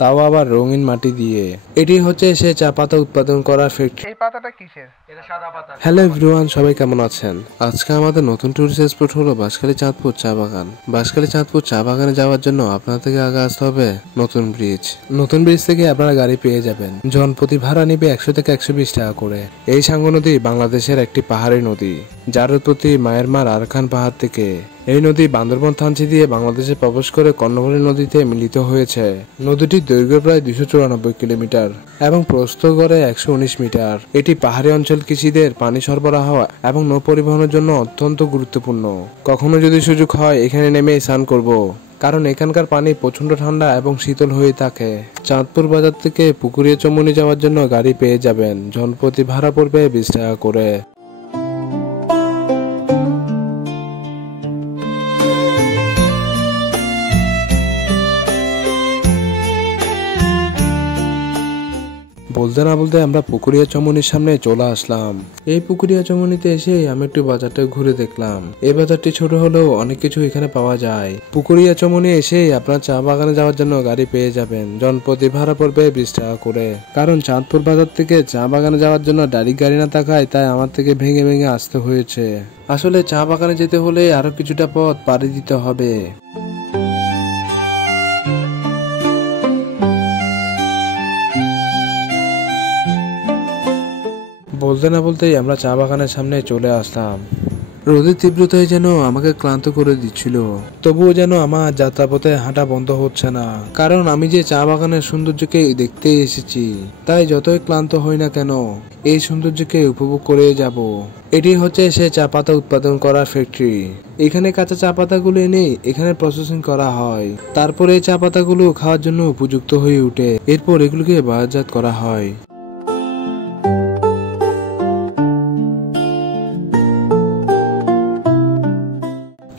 তাও আবার রঙিন মাটি দিয়ে। এটি হচ্ছে সে চা পাতা উৎপাদন করার ফ্যাক্টরি। এই পাতাটা কিসের? এটা সাদা পাতা। হ্যালো এভরিওয়ান, সবাই কেমন আছেন? আজকে আমাদের নতুন টুরিস্ট স্পট হলো বাঁশখালী চাঁদপুর চা বাগান। বাঁশখালী চাঁদপুর চা বাগানে যাওয়ার জন্য আপনার থেকে আগে আসতে হবে নতুন ব্রিজ। নতুন ব্রিজ থেকে আপনারা গাড়ি পেয়ে যাবেন। জনপ্রতি ভাড়া নিবে 100 থেকে 120 টাকা করে। এই সাঙ্গু নদী বাংলাদেশের একটি পাহাড়ি নদী, যার উৎপত্তি মায়ানমার আরাকান পাহাড় থেকে। এই নদী বান্দরবন থানচি দিয়ে বাংলাদেশে প্রবেশ করে কর্ণফুলী নদীতে মিলিত হয়েছে। নদীটির দৈর্ঘ্য প্রায় 294 কিলোমিটার এবং প্রস্থ গড়ে 119 মিটার। এটি পাহাড়ি অঞ্চল কৃষিদের পানি সরবরাহ এবং নৌ পরিবহনের জন্য অত্যন্ত গুরুত্বপূর্ণ। কখনো যদি সুযোগ হয় এখানে নেমে স্নান করব, কারণ এখানকার পানি প্রচন্ড ঠান্ডা এবং শীতল হয়ে থাকে। চাঁদপুর বাজার থেকে পুকুরিয়া চমুনি যাওয়ার জন্য গাড়ি পেয়ে যাবেন। জনপ্রতি ভাড়া পড়বে 20 টাকা করে। বলতে না বলতে আমরা পুকুরিয়া চমুনির সামনে চলে আসলাম। এই পুকুরিয়া চমুনিতে এসে আমি একটু বাজারটা ঘুরে দেখলাম। এই বাজারটি ছোট হলেও অনেক কিছু এখানে পাওয়া যায়। পুকুরিয়া চমুনি এসে আপনার চা বাগানে যাওয়ার জন্য গাড়ি পেয়ে যাবেন। জনপ্রতি ভাড়া পড়বে 20 টাকা করে। কারণ চাঁদপুর বাজার থেকে চা বাগানে যাওয়ার জন্য ডাইরেক্ট গাড়ি না থাকায় তাই আমার থেকে ভেঙে ভেঙে আসতে হয়েছে। আসলে চা বাগানে যেতে হলে আরো কিছুটা পথ পাড়ি দিতে হবে। বলতে না বলতেই আমরা চা বাগানের সামনে চলে আসলাম। রোদের তীব্রতায় যেন আমাকে ক্লান্ত করে দিচ্ছিল, তবুও যেন আমার যাত্রাপথে হাঁটা বন্ধ হচ্ছে না। কারণ আমি যে চা বাগানের সৌন্দর্যকে দেখতে এসেছি, তাই যতই ক্লান্ত হই না কেন এই সৌন্দর্যকে উপভোগ করে যাব। এটি হচ্ছে সে চা পাতা উৎপাদন করার ফ্যাক্টরি। এখানে কাঁচা চা পাতাগুলো এনে এখানে প্রসেসিং করা হয়, তারপরে এই চা পাতাগুলো খাওয়ার জন্য উপযুক্ত হয়ে ওঠে। এরপর এগুলোকে বাজারজাত করা হয়।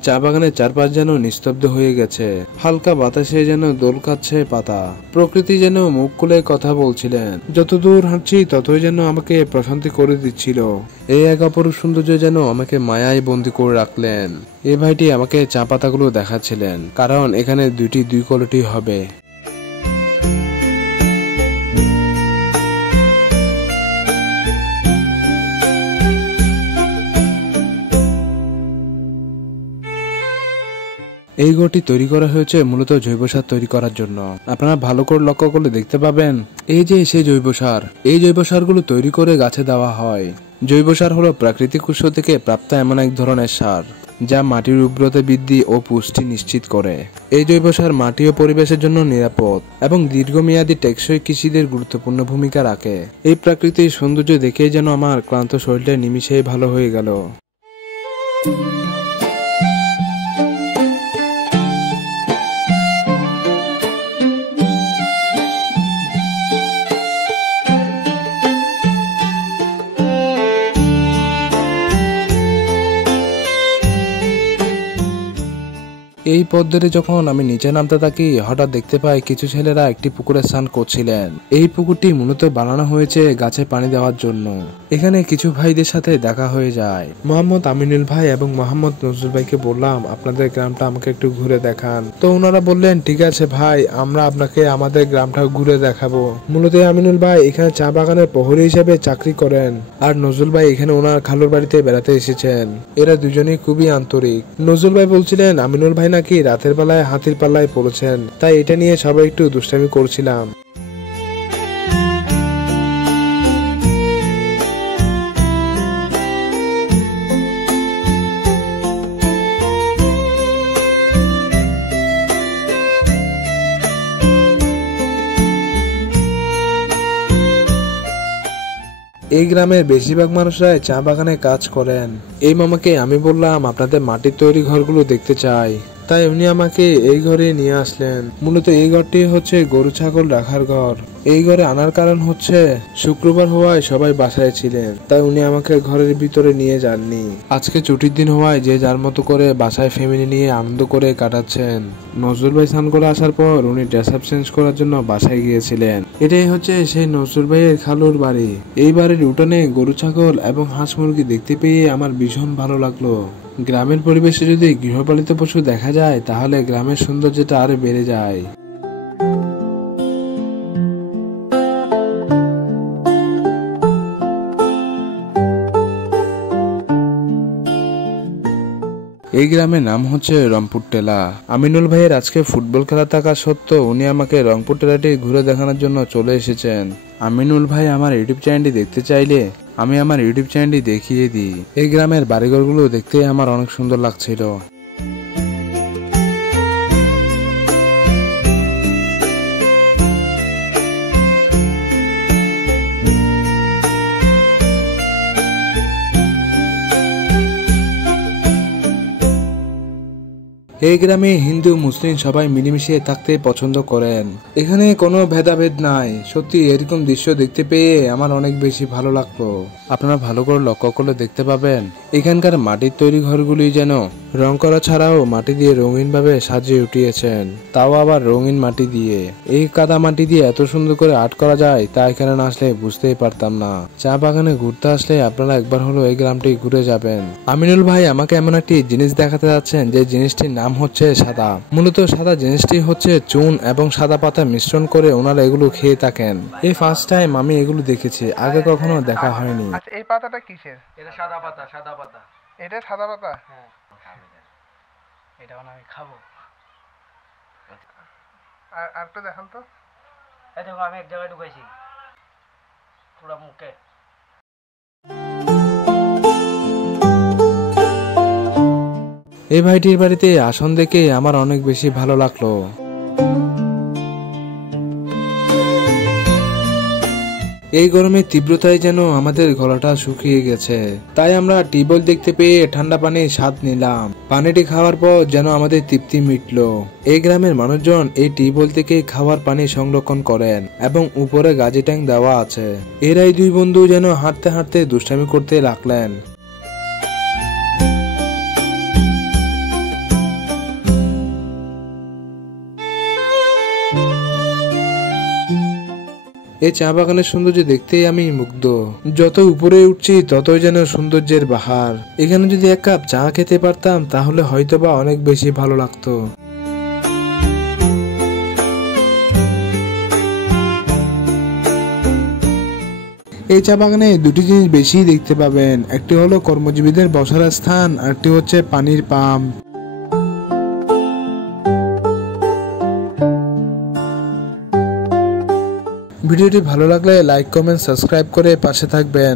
চা বাগানের চারপাশ যেন নিস্তব্ধ হয়ে গেছে। হালকা বাতাসে যেন দোল খাচ্ছে পাতা। প্রকৃতি যেন মুখ খুলে কথা বলছিলেন। যত দূর হাঁটছি ততই যেন আমাকে প্রশান্তি করে দিচ্ছিল। এই এক অপরূপ সৌন্দর্য যেন আমাকে মায়ায় বন্দি করে রাখলেন। এই ভাইটি আমাকে চা পাতাগুলো দেখাচ্ছিলেন, কারণ এখানে দুই কোয়ালিটি হবে। এই ঘরটি তৈরি করা হয়েছে মূলত জৈব সার তৈরি করার জন্য। আপনারা ভালো করে লক্ষ্য করলে দেখতে পাবেন, এই যে সেই জৈব সার। এই জৈব সারগুলো তৈরি করে গাছে দেওয়া হয়। জৈব সার হলো প্রাকৃতিক উৎস থেকে প্রাপ্ত এমন এক ধরনের সার, যা মাটির উর্বরতা বৃদ্ধি ও পুষ্টি নিশ্চিত করে। এই জৈব সার মাটি ও পরিবেশের জন্য নিরাপদ এবং দীর্ঘমেয়াদী টেকসই কৃষিদের গুরুত্বপূর্ণ ভূমিকা রাখে। এই প্রাকৃতিক সৌন্দর্য দেখেই যেন আমার ক্লান্ত শরীরটা নিমিষেই ভালো হয়ে গেল। এই পথ ধরে যখন আমি নিচে নামতে থাকি, হঠাৎ দেখতে পাই কিছু ছেলেরা একটি পুকুরে স্নান করছিলেন। এই পুকুরটি মূলত বানানো হয়েছে গাছে পানি দেওয়ার জন্য। এখানে কিছু ভাইদের সাথে দেখা হয়ে যায়। মোহাম্মদ আমিনুল ভাই এবং মোহাম্মদ নজরুল ভাইকে বললাম, আপনাদের গ্রামটা আমাকে একটু ঘুরে দেখান। তো ওনারা বললেন, ঠিক আছে ভাই, আমরা আপনাকে আমাদের গ্রামটা ঘুরে দেখাবো। মূলত আমিনুল ভাই এখানে চা বাগানের প্রহরী হিসেবে চাকরি করেন, আর নজরুল ভাই এখানে ওনার খালুর বাড়িতে বেড়াতে এসেছেন। এরা দুজনেই খুবই আন্তরিক। নজরুল ভাই বলছিলেন আমিনুল ভাই নাকি রাতের বেলায় হাতির পাল্লায় পড়েছেন, তাই এটা নিয়ে সবাই একটু দুষ্টামি করছিলাম। এই গ্রামের বেশিরভাগ মানুষরাই চা বাগানে কাজ করেন। এই মামাকে আমি বললাম, আপনাদের মাটির তৈরি ঘরগুলো দেখতে চাই। তাই উনি আমাকে এই ঘরে নিয়ে আসলেন। মূলত এই ঘরটি হচ্ছে গরু ছাগল রাখার ঘর। এই ঘরে আনার কারণ হচ্ছে শুক্রবার হওয়ায় সবাই বাসায় ছিলেন, তাই উনি আমাকে ঘরের ভিতরে নিয়ে যাননি। আজকে ছুটির দিন হওয়ায় যে যার মতো করে বাসায় ফ্যামিলি নিয়ে আনন্দ করে কাটাচ্ছেন। নজরুল ভাই স্নান করে আসার পর উনি ড্রেস আপ চেঞ্জ করার জন্য বাসায় গিয়েছিলেন। এটাই হচ্ছে সেই নজরুল ভাইয়ের খালুর বাড়ি। এই বাড়ির উঠোনে গরু ছাগল এবং হাঁস মুরগি দেখতে পেয়ে আমার ভীষণ ভালো লাগলো। গ্রামের পরিবেশে যদি গৃহপালিত পশু দেখা যায় তাহলে গ্রামের সৌন্দর্যটা আরো বেড়ে যায়। এই গ্রামের নাম হচ্ছে রংপুর টেলা। আমিনুল ভাইয়ের আজকে ফুটবল খেলা থাকা সত্ত্বেও উনি আমাকে রংপুর টেলাটি ঘুরে দেখানোর জন্য চলে এসেছেন। আমিনুল ভাই আমার ইউটিউব চ্যানেলটি দেখতে চাইলে আমি আমার ইউটিউব চ্যানেলটি দেখিয়ে দিই। এই গ্রামের বাড়িঘরগুলো দেখতে আমার অনেক সুন্দর লাগছিল। এই গ্রামে হিন্দু মুসলিম সবাই মিলেমিশে থাকতে পছন্দ করেন। এখানে কোনো ভেদাভেদ নাই। সত্যি এরকম দৃশ্য দেখতে পেয়ে আমার অনেক বেশি ভালো লাগলো। আপনারা ভালো করে লক্ষ্য করলে দেখতে পাবেন এখানকার মাটির তৈরি ঘরগুলি যেন রং করা ছাড়াও মাটি দিয়ে রঙিন ভাবে সাজিয়ে উঠিয়েছেন, তাও আবার রঙিন মাটি দিয়ে। এই কাদা মাটি দিয়ে এত সুন্দর করে আর্ট করা যায় তা এখানে না আসলে বুঝতেই পারতাম না। চা বাগানে ঘুরতে আসলে আপনারা একবার হলো এই গ্রামটি ঘুরে যাবেন। আমিনুল ভাই আমাকে এমন একটি জিনিস দেখাতে যাচ্ছেন যে জিনিসটির নাম হচ্ছে সাদা। মূলত সাদা জিনিসটি হচ্ছে চুন এবং সাদা পাতা মিশ্রণ করে ওনারা এগুলো খেয়ে থাকেন। এই ফার্স্ট টাইম আমি এগুলো দেখেছি, আগে কখনো দেখা হয়নি। আচ্ছা, এই পাতাটা কিসের? এটা সাদা পাতা, সাদা পাতা। এটা সাদা পাতা? হ্যাঁ, এটা আমি খাবো। আর একটু দেখান তো। এই দেখো আমি এক জায়গায় ঢুকাইছি পুরো মুখে। এই ভাইটির বাড়িতে আসন দেখে আমার অনেক বেশি ভালো লাগলো। এই গরমের তীব্রতায় যেন আমাদের গলাটা শুকিয়ে গেছে, তাই আমরা টিউবওয়েল দেখতে পেয়ে ঠান্ডা পানির স্বাদ নিলাম। পানিটি খাওয়ার পর যেন আমাদের তৃপ্তি মিটলো। এই গ্রামের মানুষজন এই টিউবওয়েল থেকে খাওয়ার পানি সংরক্ষণ করেন এবং উপরে গাজি ট্যাঙ্ক দেওয়া আছে। এরাই দুই বন্ধু যেন হাঁটতে হাঁটতে দুষ্টামি করতে লাগলেন। এই চা বাগানের সৌন্দর্য দেখতেই আমি মুগ্ধ। যত উপরে উঠছি ততই যেন সৌন্দর্যের বাহার। এখানে যদি এক কাপ চা খেতে পারতাম তাহলে হয়তোবা অনেক বেশি ভালো লাগতো। এই চা বাগানে দুটি জিনিস বেশি দেখতে পাবেন, একটি হলো কর্মজীবীদের বসার স্থান, আরেকটি হচ্ছে পানির পাম্প। ভিডিওটি ভালো লাগলে লাইক কমেন্ট সাবস্ক্রাইব করে পাশে থাকবেন।